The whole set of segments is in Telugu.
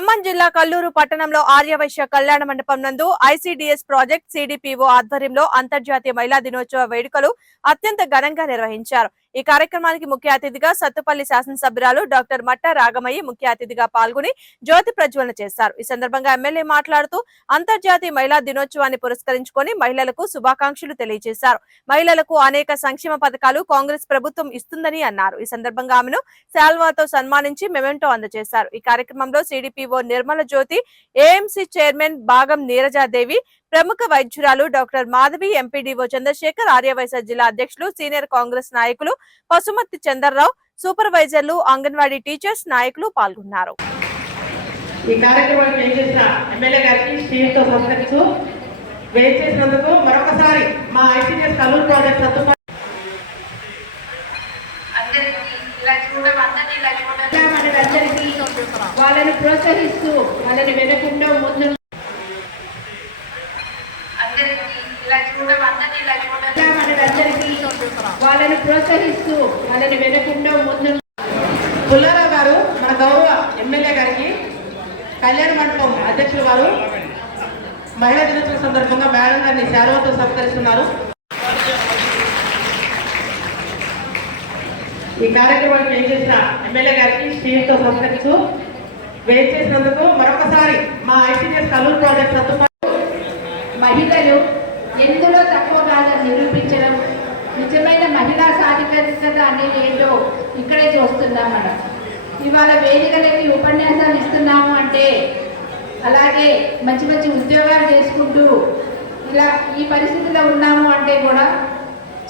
ఖమ్మం జిల్లా కల్లూరు పట్టణంలో ఆర్యవైశ్య కళ్యాణ మండపం నందు ఐసిడిఎస్ ప్రాజెక్ట్ సిడిపిఓ ఆధ్వర్యంలో అంతర్జాతీయ మహిళా దినోత్సవ వేడుకలు అత్యంత ఘనంగా నిర్వహించారు. ఈ కార్యక్రమానికి ముఖ్య అతిథిగా సత్తుపల్లి శాసనసభ్యురాలు డాక్టర్ మట్ట రాగమయ్యి ముఖ్య అతిథిగా పాల్గొని జ్యోతి ప్రజ్వలన చేశారు. ఈ సందర్భంగా ఎమ్మెల్యే మాట్లాడుతూ అంతర్జాతీయ మహిళా దినోత్సవాన్ని పురస్కరించుకొని మహిళలకు శుభాకాంక్షలు తెలియజేశారు. మహిళలకు అనేక సంక్షేమ పథకాలు కాంగ్రెస్ ప్రభుత్వం ఇస్తుందని అన్నారు. ఈ సందర్భంగా ఆమెను శాల్వాతో సన్మానించి మెమెంటో అందజేశారు. ఈ కార్యక్రమంలో సిడిపిఓ నిర్మల జ్యోతి, ఏఎంసీ చైర్మన్ భాగం నీరజాదేవి, ప్రముఖ వైద్యురాలు డాక్టర్ మాధవి, ఎంపీడీఓ చంద్రశేఖర్, ఆర్యవైశ్య జిల్లా అధ్యక్షులు, సీనియర్ కాంగ్రెస్ నాయకులు పసుమర్తి చంద్రరావు, సూపర్వైజర్లు, అంగన్వాడీ టీచర్స్, నాయకులు పాల్గొన్నారు. ఈ కార్యక్రమానికి చేసిన ఎమ్మెల్యే గారికి స్టీల్తో సత్కరిస్తూ వేచేసినందుకు మరొకసారి మా ఐసిడిఎస్ కల్లూరు ప్రాజెక్ట్ సత్తుపల్లి వాళ్ళని ప్రోత్సహిస్తూ వాళ్ళని వెనకుండా ముందు వాళ్ళని ప్రోత్సహిస్తూ వాళ్ళని వెనకుండా ముందు పుల్లారావు గారు మన గౌరవ ఎమ్మెల్యే గారికి కళ్యాణ మండపం అధ్యక్షులు గారు మహిళా దినోత్సవం సందర్భంగా మేడం గారిని శాలువాతో సత్కరిస్తున్నారు. ఈ కార్యక్రమానికి చేసిన ఎమ్మెల్యే గారికి స్టీల్తో సత్కరిస్తూ వేచేసినందుకు మరొకసారి మా ఐసిడిఎస్ కల్లూరు ప్రాజెక్ట్ సత్తుపల్లి మహిళలు ఎందులో తక్కువ కాదని నిరూపించడం, నిజమైన మహిళా సాధికారికత అనేది ఏంటో ఇక్కడే చూస్తున్నాం. మనం ఇవాళ వేదికలకి ఉపన్యాసాలు ఇస్తున్నాము అంటే, అలాగే మంచి మంచి ఉద్యోగాలు చేసుకుంటూ ఇలా ఈ పరిస్థితిలో ఉన్నాము అంటే కూడా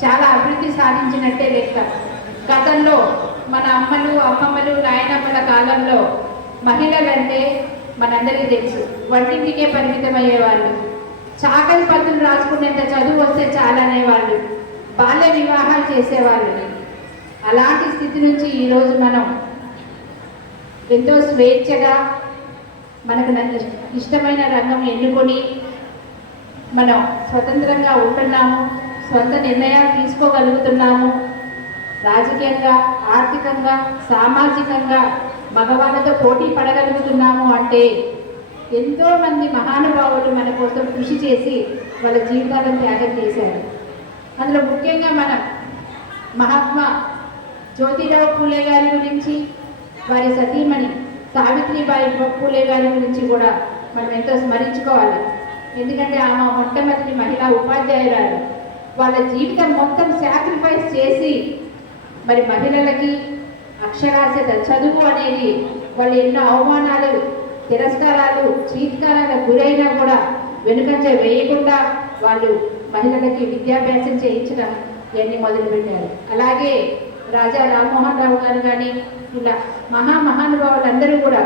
చాలా అభివృద్ధి సాధించినట్టే లెక్క. గతంలో మన అమ్మమ్మలు నాయనమ్మల కాలంలో మహిళలంటే మనందరికీ తెలుసు, వంటింటికే పరిమితం అయ్యేవాళ్ళు, చాకలి పద్ధతులు రాసుకునేంత చదువు వస్తే చాలనేవాళ్ళు, బాల్య వివాహాలు చేసేవాళ్ళు. అలాంటి స్థితి నుంచి ఈరోజు మనం ఎంతో స్వేచ్ఛగా మనకు ఇష్టమైన రంగం ఎన్నుకొని మనం స్వతంత్రంగా ఉంటున్నాము, స్వంత నిర్ణయాలు తీసుకోగలుగుతున్నాము. రాజకీయంగా, ఆర్థికంగా, సామాజికంగా మగవాళ్ళతో పోటీ పడగలుగుతున్నాము అంటే ఎంతోమంది మహానుభావులు మన కోసం కృషి చేసి వాళ్ళ జీవితాలను త్యాగం చేశారు. అందులో ముఖ్యంగా మనం మహాత్మా జ్యోతిరావు పూలే గారి గురించి, వారి సతీమణి సావిత్రిబాయి పూలే గారి గురించి కూడా మనం ఎంతో స్మరించుకోవాలి. ఎందుకంటే ఆమె మొట్టమొదటి మహిళా ఉపాధ్యాయురాలు. వాళ్ళ జీవితం మొత్తం సాక్రిఫైస్ చేసి మరి మహిళలకి అక్షరాస్యత, చదువు అనేది వాళ్ళు ఎన్నో అవమానాలు, తిరస్కారాలు, చీత్కారాలకు గురైనా కూడా వెనుకంజ వేయకుండా వాళ్ళు మహిళలకి విద్యాభ్యాసం చేయించడం ఇవన్నీ మొదలుపెట్టారు. అలాగే రాజా రామ్మోహన్ రావు గారు కానీ ఇలా మహానుభావులందరూ కూడా